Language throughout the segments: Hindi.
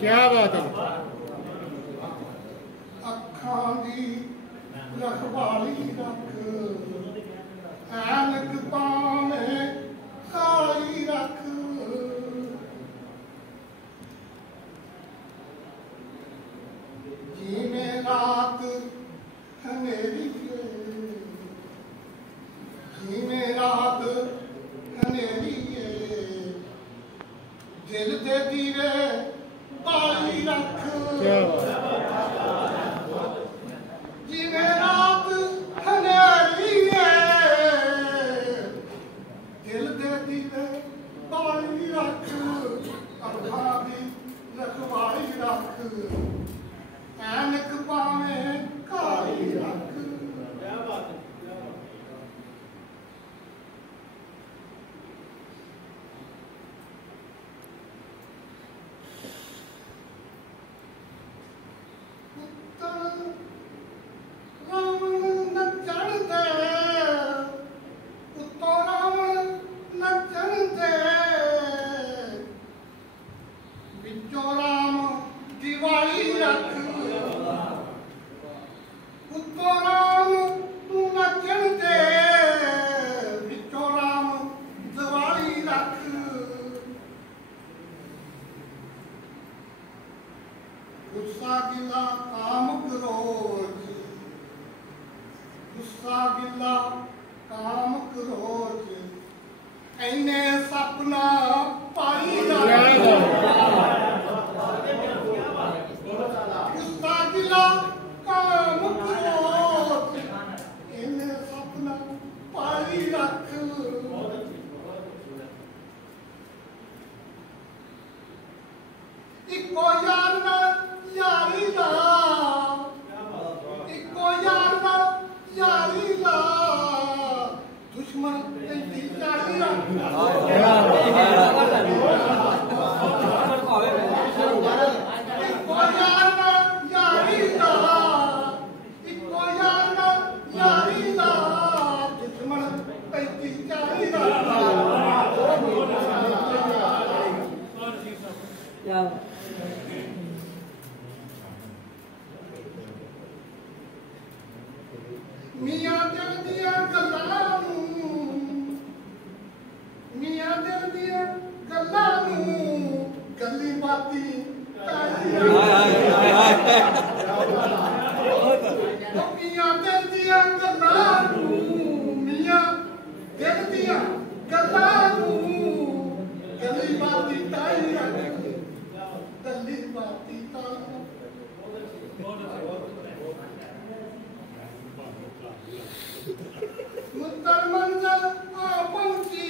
क्या बात है। अखां दी रखवाली रख, ऐनक पावे काली रख। जिमें रात हनेरी है, जिमें रात हनेरी है, दिल दे दीवे बाली रख। जिमें रात हनेरी है, दिल दे दीवे बाली रख। अखां दी रखवाली रख, ऐनक पावे काली रख। गुस्सा गिला काम क्रोध, गुस्सा गिला काम क्रोध, ऐने सपना पाई रख। गुस्सा गिला काम क्रोध, ऐने सपना पाई रख। इको यार ना यारी दा, इको यार ना यारी दा, दुश्मन तेरी यारी दा। इको यार ना यारी दा, इको यार ना यारी दा, दुश्मन तेरी यारी दा। मियां दिल दियां गल्लां नूं, मियां दिल दियां गल्लां नूं, गल्ली बाती मियां दिल दियां गल्लां नूं, मियां दिल दियां गल्लां नूं, गल्ली बाती ताई रख, गल्ली बाती ताई। मुत्तर मंज़िल आ पहुंची,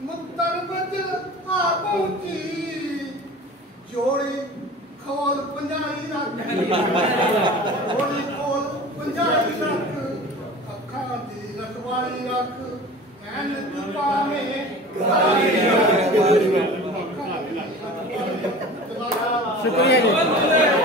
मुत्तर मंज़िल आ पहुंची, जोड़ी खोल पंजाई रख, जोड़ी खोल पंजाई रख। अखां दी रखवाली रख, ऐनक पावे काली रख। शुक्रिया जी।